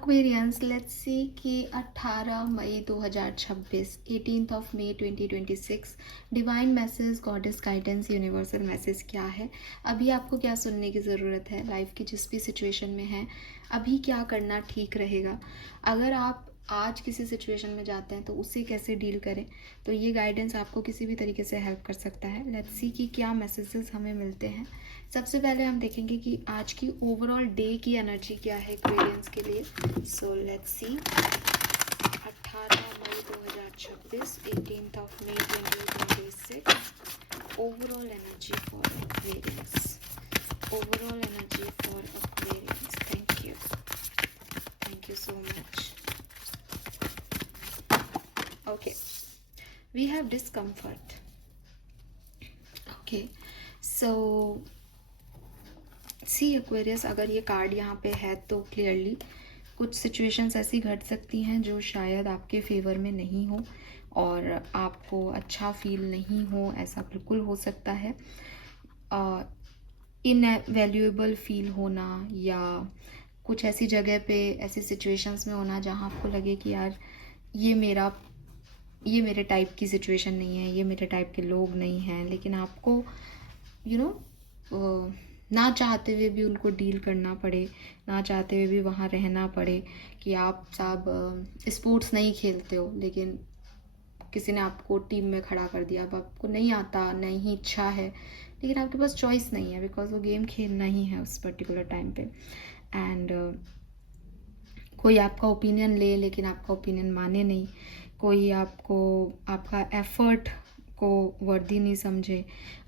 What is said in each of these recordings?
Aquarians, let's see कि 18 मई 2026, 18th of May 2026, divine message, goddess guidance, universal message क्या है? अभी आपको क्या सुनने की ज़रूरत है? लाइफ की जिस भी सिचुएशन में है, अभी क्या करना ठीक रहेगा? अगर आप आज किसी सिचुएशन में जाते हैं तो उससे कैसे डील करें? तो ये गाइडेंस आपको किसी भी तरीके से हेल्प कर सकता है। लेट्स सी कि क्या मैसेजेस हमें मिलते हैं। सबसे पहले हम देखेंगे कि आज की ओवरऑल डे की एनर्जी क्या है एक्वेरियंस के लिए। So let's see, 18 May 2026, 18th of May 2026, overall energy for Aquarians, overall energy for Aquarians. Thank you so much. Okay, we have discomfort. Okay, so see Aquarius, अगर ये card यहाँ पे है तो क्लियरली कुछ सिचुएशंस ऐसी घट सकती हैं जो शायद आपके फेवर में नहीं हो और आपको अच्छा फील नहीं हो, ऐसा बिल्कुल हो सकता है। इनवैल्यूएबल फील होना या कुछ ऐसी जगह पे, ऐसी सिचुएशंस में होना जहाँ आपको लगे कि यार ये मेरे टाइप की सिचुएशन नहीं है, ये मेरे टाइप के लोग नहीं हैं, लेकिन आपको ना चाहते हुए भी उनको डील करना पड़े, ना चाहते हुए भी वहाँ रहना पड़े। कि आप साहब स्पोर्ट्स नहीं खेलते हो, लेकिन किसी ने आपको टीम में खड़ा कर दिया, अब आपको नहीं आता, नहीं इच्छा है, लेकिन आपके पास चॉइस नहीं है, बिकॉज वो गेम खेलना ही है उस पर्टिकुलर टाइम पे। एंड कोई आपका ओपिनियन ले लेकिन आपका ओपिनियन माने नहीं, कोई आपका एफर्ट को वर्दी नहीं समझे,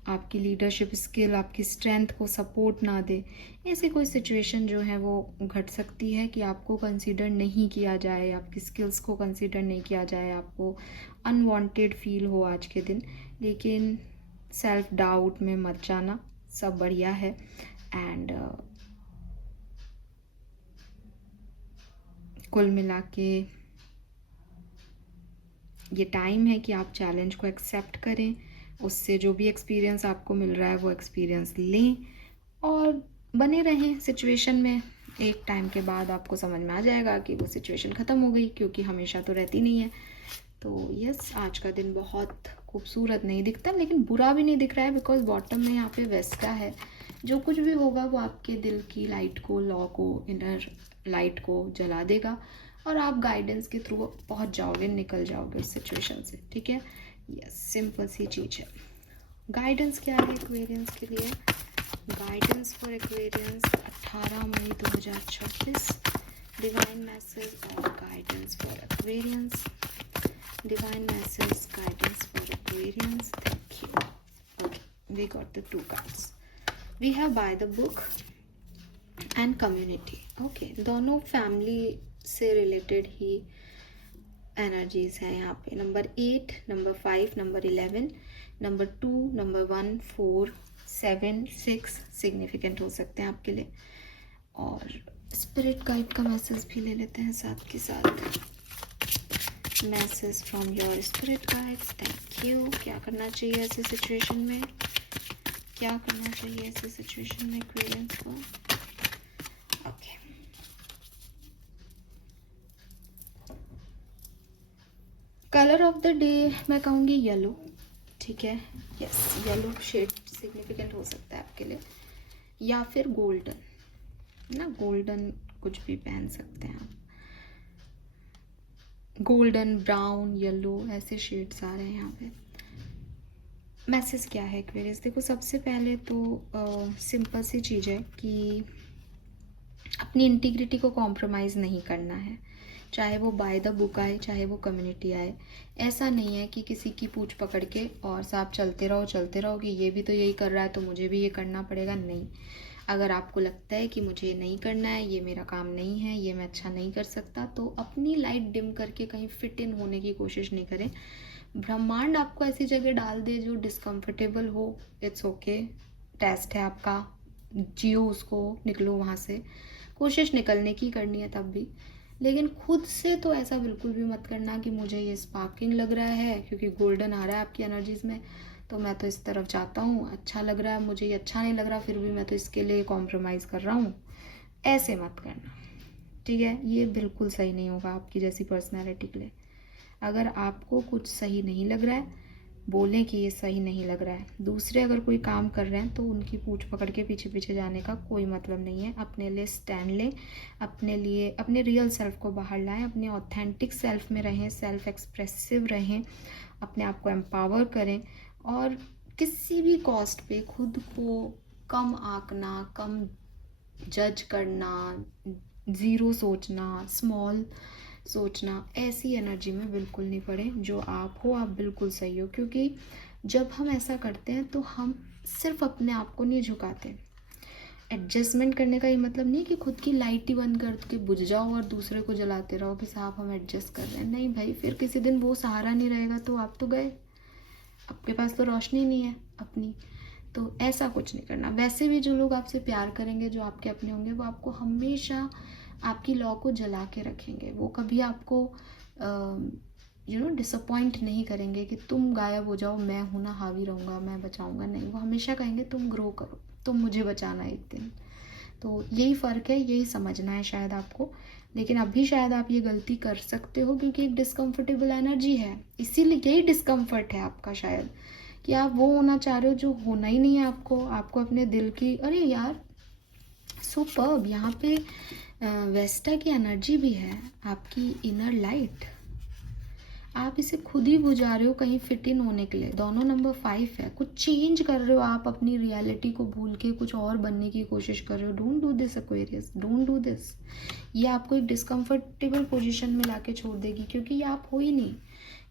आपकी लीडरशिप स्किल, आपकी स्ट्रेंथ को सपोर्ट ना दे, ऐसी कोई सिचुएशन जो है वो घट सकती है कि आपको कंसीडर नहीं किया जाए, आपकी स्किल्स को कंसीडर नहीं किया जाए, आपको अनवांटेड फील हो आज के दिन। लेकिन सेल्फ डाउट में मत जाना, सब बढ़िया है। एंड कुल मिला के ये टाइम है कि आप चैलेंज को एक्सेप्ट करें, उससे जो भी एक्सपीरियंस आपको मिल रहा है वो एक्सपीरियंस लें और बने रहें सिचुएशन में। एक टाइम के बाद आपको समझ में आ जाएगा कि वो सिचुएशन ख़त्म हो गई, क्योंकि हमेशा तो रहती नहीं है। तो यस, आज का दिन बहुत खूबसूरत नहीं दिखता, लेकिन बुरा भी नहीं दिख रहा है, बिकॉज बॉटम में यहाँ पे वेस्टा है। जो कुछ भी होगा वो आपके दिल की लाइट को, लॉ को, इनर लाइट को जला देगा और आप गाइडेंस के थ्रू पहुँच जाओगे, निकल जाओगे उस सिचुएशन से। ठीक है, यस, सिंपल सी चीज़ है। गाइडेंस क्या है एक्वेरियंस के लिए? Guidance for Aquarians 18 May 2026, divine message और guidance for Aquarians, divine message, guidance for Aquarians. Thank you. Okay, we got the 2 cards. We have by the book and community. Okay, दोनों family से related ही energies हैं यहाँ पे। Number 8, number 5, number 11, number 2, number 1, 4, 7, 6 significant हो सकते हैं आपके लिए। और स्पिरिट गाइड का मैसेज भी ले लेते हैं साथ के साथ। Message from your spirit guides. Thank you. क्या करना चाहिए ऐसे सिचुएशन में? क्या करना चाहिए ऐसे सिचुएशन में एक्वेरियंस को? Okay, colour of the day मैं कहूँगी येलो। ठीक है, यस, येलो शेड सिग्निफिकेंट हो सकता है आपके लिए, या फिर गोल्डन ना, गोल्डन कुछ भी पहन सकते हैं आप, गोल्डन, ब्राउन, येलो, ऐसे शेड्स आ रहे हैं यहाँ पे। मैसेज क्या है एक्वेरियस? देखो, सबसे पहले तो सिंपल सी चीज़ है कि अपनी इंटीग्रिटी को कॉम्प्रोमाइज़ नहीं करना है, चाहे वो बाय द बुक आए, चाहे वो कम्युनिटी आए। ऐसा नहीं है कि किसी की पूछ पकड़ के और साथ चलते रहो कि ये भी तो यही कर रहा है तो मुझे भी ये करना पड़ेगा। नहीं, अगर आपको लगता है कि मुझे ये नहीं करना है, ये मेरा काम नहीं है, ये मैं अच्छा नहीं कर सकता, तो अपनी लाइट डिम करके कहीं फिट इन होने की कोशिश नहीं करें। ब्रह्मांड आपको ऐसी जगह डाल दे जो डिस्कम्फर्टेबल हो, इट्स ओके, टेस्ट है आपका, जियो उसको, निकलो वहाँ से। कोशिश निकलने की करनी है तब भी, लेकिन खुद से तो ऐसा बिल्कुल भी मत करना कि मुझे ये स्पार्किंग लग रहा है क्योंकि गोल्डन आ रहा है आपकी एनर्जीज में, तो मैं तो इस तरफ जाता हूँ, अच्छा लग रहा है, मुझे ये अच्छा नहीं लग रहा, फिर भी मैं तो इसके लिए कॉम्प्रोमाइज़ कर रहा हूँ। ऐसे मत करना। ठीक है, ये बिल्कुल सही नहीं होगा आपकी जैसी पर्सनैलिटी के लिए। अगर आपको कुछ सही नहीं लग रहा है, बोलें कि ये सही नहीं लग रहा है। दूसरे अगर कोई काम कर रहे हैं तो उनकी पूंछ पकड़ के पीछे पीछे जाने का कोई मतलब नहीं है। अपने लिए स्टैंड लें, अपने लिए अपने रियल सेल्फ को बाहर लाएं, अपने ऑथेंटिक सेल्फ में रहें, सेल्फ एक्सप्रेसिव रहें, अपने आप को एम्पावर करें। और किसी भी कॉस्ट पे खुद को कम आंकना, कम जज करना, ज़ीरो सोचना, स्मॉल सोचना, ऐसी एनर्जी में बिल्कुल नहीं पड़े। जो आप हो, आप बिल्कुल सही हो। क्योंकि जब हम ऐसा करते हैं तो हम सिर्फ अपने आप को नहीं झुकाते। एडजस्टमेंट करने का ये मतलब नहीं कि खुद की लाइट ही बंद करके बुझ जाओ और दूसरे को जलाते रहो कि साहब हम एडजस्ट कर रहे हैं। नहीं भाई, फिर किसी दिन वो सहारा नहीं रहेगा तो आप तो गए, आपके पास तो रोशनी नहीं है अपनी। तो ऐसा कुछ नहीं करना। वैसे भी जो लोग आपसे प्यार करेंगे, जो आपके अपने होंगे, वो आपको हमेशा आपकी लौ को जला के रखेंगे। वो कभी आपको डिसअपॉइंट नहीं करेंगे कि तुम गायब हो जाओ, मैं हूं ना, हावी रहूँगा, मैं बचाऊँगा। नहीं, वो हमेशा कहेंगे तुम ग्रो करो, तुम मुझे बचाना एक दिन। तो यही फ़र्क है, यही समझना है शायद आपको। लेकिन अभी शायद आप ये गलती कर सकते हो क्योंकि एक डिस्कम्फर्टेबल एनर्जी है, इसीलिए यही डिस्कम्फर्ट है आपका शायद, कि आप वो होना चाह रहे हो जो होना ही नहीं है आपको। आपको अपने दिल की, अरे यार सुपर्ब, यहाँ पे वेस्टा की एनर्जी भी है, आपकी इनर लाइट। आप इसे खुद ही बुझा रहे हो कहीं फिट इन होने के लिए। दोनों नंबर 5 है, कुछ चेंज कर रहे हो आप, अपनी रियलिटी को भूल के कुछ और बनने की कोशिश कर रहे हो। Don't do this Aquarius, don't do this. ये आपको एक डिस्कम्फर्टेबल पोजीशन में लाके छोड़ देगी, क्योंकि ये आप हो ही नहीं,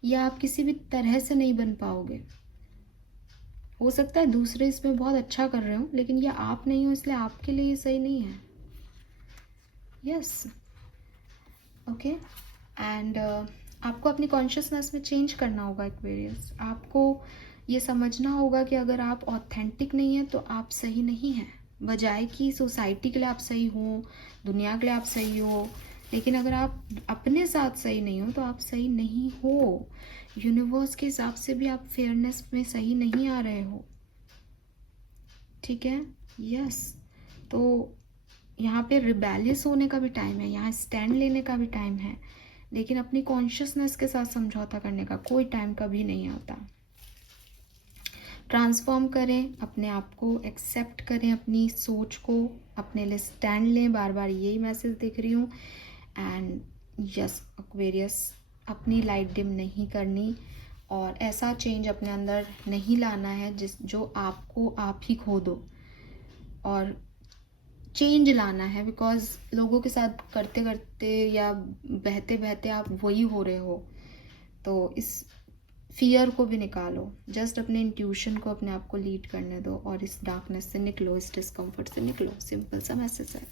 ये आप किसी भी तरह से नहीं बन पाओगे। हो सकता है दूसरे इसमें बहुत अच्छा कर रहे हो, लेकिन ये आप नहीं हो, इसलिए आपके लिए ये सही नहीं है। Yes, okay. एंड आपको अपनी कॉन्शियसनेस में चेंज करना होगा एक्वेरियस। आपको ये समझना होगा कि अगर आप ऑथेंटिक नहीं हैं तो आप सही नहीं हैं। बजाय कि सोसाइटी के लिए आप सही हो, दुनिया के लिए आप सही हो, लेकिन अगर आप अपने साथ सही नहीं हो तो आप सही नहीं हो। यूनिवर्स के हिसाब से भी आप फेयरनेस में सही नहीं आ रहे हो, ठीक है। यस, तो यहाँ पे रिबेलियस होने का भी टाइम है, यहाँ स्टैंड लेने का भी टाइम है, लेकिन अपनी कॉन्शियसनेस के साथ समझौता करने का कोई टाइम कभी नहीं आता। ट्रांसफॉर्म करें, अपने आप को एक्सेप्ट करें, अपनी सोच को, अपने लिए स्टैंड लें। बार बार यही मैसेज देख रही हूँ। एंड यस एक्वेरियस, अपनी लाइट डिम नहीं करनी और ऐसा चेंज अपने अंदर नहीं लाना है जो आपको आप ही खो दो, और चेंज लाना है। बिकॉज लोगों के साथ करते करते या बहते बहते आप वही हो रहे हो। तो इस फियर को भी निकालो, जस्ट अपने इंट्यूशन को अपने आप को लीड करने दो और इस डार्कनेस से निकलो, इस डिस्कम्फर्ट से निकलो। सिंपल सा मैसेज है।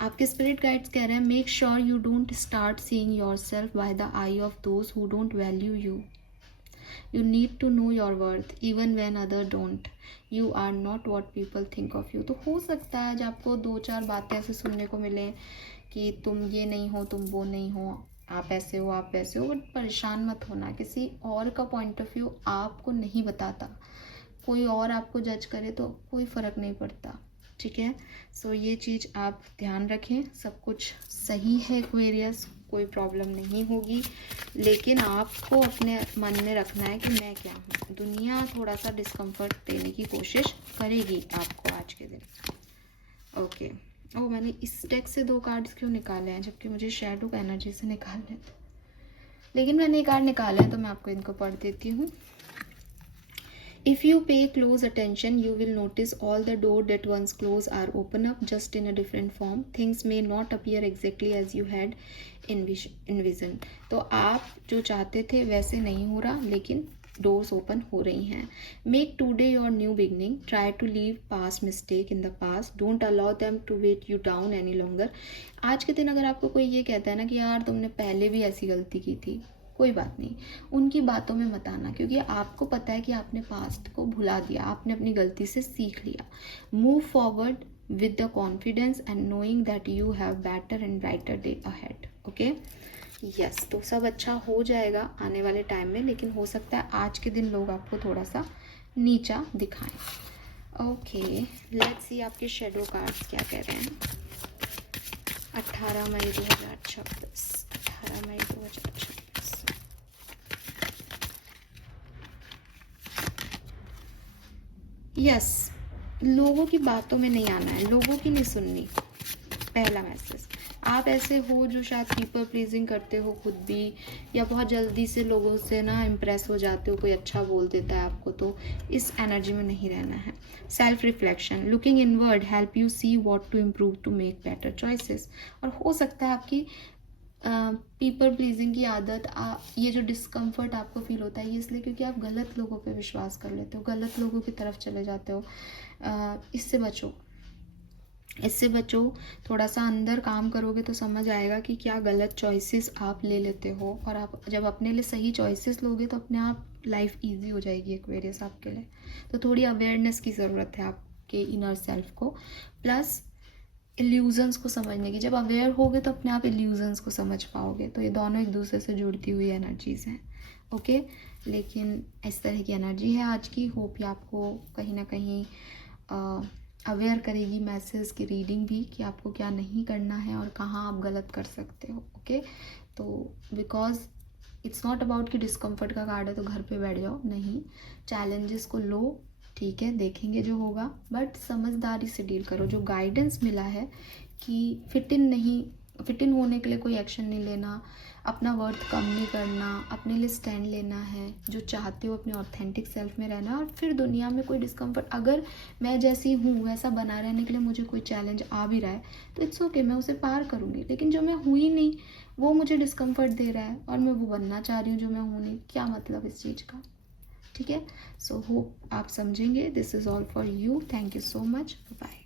आपके स्पिरिट गाइड्स कह रहे हैं, make sure you don't start seeing your self by the I of those who don't value you. You need to know your worth even when others don't. You are not what people think of you. तो हो सकता है आज आपको 2-4 बातें ऐसे सुनने को मिले कि तुम ये नहीं हो, तुम वो नहीं हो, आप ऐसे हो, आप वैसे हो। बट परेशान मत होना, किसी और का पॉइंट ऑफ व्यू आपको नहीं बताता। कोई और आपको जज करे तो कोई फ़र्क नहीं पड़ता, ठीक है। सो ये चीज़ आप ध्यान रखें। सब कुछ सही है एक्वेरियस, कोई प्रॉब्लम नहीं होगी, लेकिन आपको अपने मन में रखना है कि मैं क्या हूँ। दुनिया थोड़ा सा डिस्कम्फर्ट देने की कोशिश करेगी आपको आज के दिन, ओके। ओह, मैंने इस डेक से 2 कार्ड्स क्यों निकाले हैं जबकि मुझे शैडो का एनर्जी से निकालने थे, लेकिन मैंने 1 कार्ड निकाले हैं तो मैं आपको इनको पढ़ देती हूँ। If you pay close attention, you will notice all the doors that once closed are open up, just in a different form. Things may not appear exactly as you had envisioned. तो आप जो चाहते थे वैसे नहीं हो रहा, लेकिन डोर्स ओपन हो रही हैं। Make today your new beginning. Try to leave past mistake in the past. Don't allow them to weight you down any longer. आज के दिन अगर आपको कोई ये कहता है ना कि यार तुमने पहले भी ऐसी गलती की थी, कोई बात नहीं, उनकी बातों में मत आना, क्योंकि आपको पता है कि आपने पास्ट को भुला दिया, आपने अपनी गलती से सीख लिया। Move forward with the confidence and knowing that you have better and brighter day ahead, okay. Yes, तो सब अच्छा हो जाएगा आने वाले टाइम में, लेकिन हो सकता है आज के दिन लोग आपको थोड़ा सा नीचा दिखाएं। ओके, लेट्स सी आपके शेडो कार्ड्स क्या कह रहे हैं। 18 मई 2026, 18 मई 2026। यस, लोगों की बातों में नहीं आना है, लोगों की नहीं सुननी। पहला मैसेज, आप ऐसे हो जो शायद पीपल प्लीजिंग करते हो खुद भी, या बहुत जल्दी से लोगों से ना इम्प्रेस हो जाते हो, कोई अच्छा बोल देता है आपको, तो इस एनर्जी में नहीं रहना है। Self reflection, looking inward help you see what to improve to make better choices. और हो सकता है आपकी पीपल प्लीजिंग की आदत, ये जो डिस्कम्फर्ट आपको फील होता है, ये इसलिए क्योंकि आप गलत लोगों पे विश्वास कर लेते हो, गलत लोगों की तरफ चले जाते हो। इससे बचो, इससे बचो। थोड़ा सा अंदर काम करोगे तो समझ आएगा कि क्या गलत चॉइसेस आप ले लेते हो, और आप जब अपने लिए सही चॉइसेस लोगे तो अपने आप लाइफ इजी हो जाएगी एक्वेरियस आपके लिए। तो थोड़ी अवेयरनेस की ज़रूरत है आपके इनर सेल्फ को, प्लस इल्यूजन्स को समझने की। जब अवेयर होगे तो अपने आप इल्यूजन्स को समझ पाओगे। तो ये दोनों एक दूसरे से जुड़ती हुई एनर्जीज़ हैं, ओके। लेकिन इस तरह की एनर्जी है आज की। होप ये आपको कहीं ना कहीं अवेयर करेगी, मैसेज की रीडिंग भी, कि आपको क्या नहीं करना है और कहाँ आप गलत कर सकते हो, ओके। तो बिकॉज इट्स नॉट अबाउट कि डिस्कम्फर्ट का कार्ड है तो घर पे बैठ जाओ, नहीं। चैलेंजेस को लो, ठीक है, देखेंगे जो होगा, बट समझदारी से डील करो। जो गाइडेंस मिला है कि फिट इन होने के लिए कोई एक्शन नहीं लेना, अपना वर्थ कम नहीं करना, अपने लिए स्टैंड लेना है, जो चाहते हो अपने ऑथेंटिक सेल्फ में रहना। और फिर दुनिया में कोई डिस्कम्फर्ट, अगर मैं जैसी हूँ वैसा बना रहने के लिए मुझे कोई चैलेंज आ भी रहा है तो इट्स ओके, मैं उसे पार करूँगी। लेकिन जो मैं हुई नहीं वो मुझे डिस्कम्फर्ट दे रहा है और मैं वो बनना चाह रही हूँ जो मैं हूँ नहीं, क्या मतलब इस चीज़ का, ठीक है। सो होप आप समझेंगे। This is all for you. Thank you so much, bye.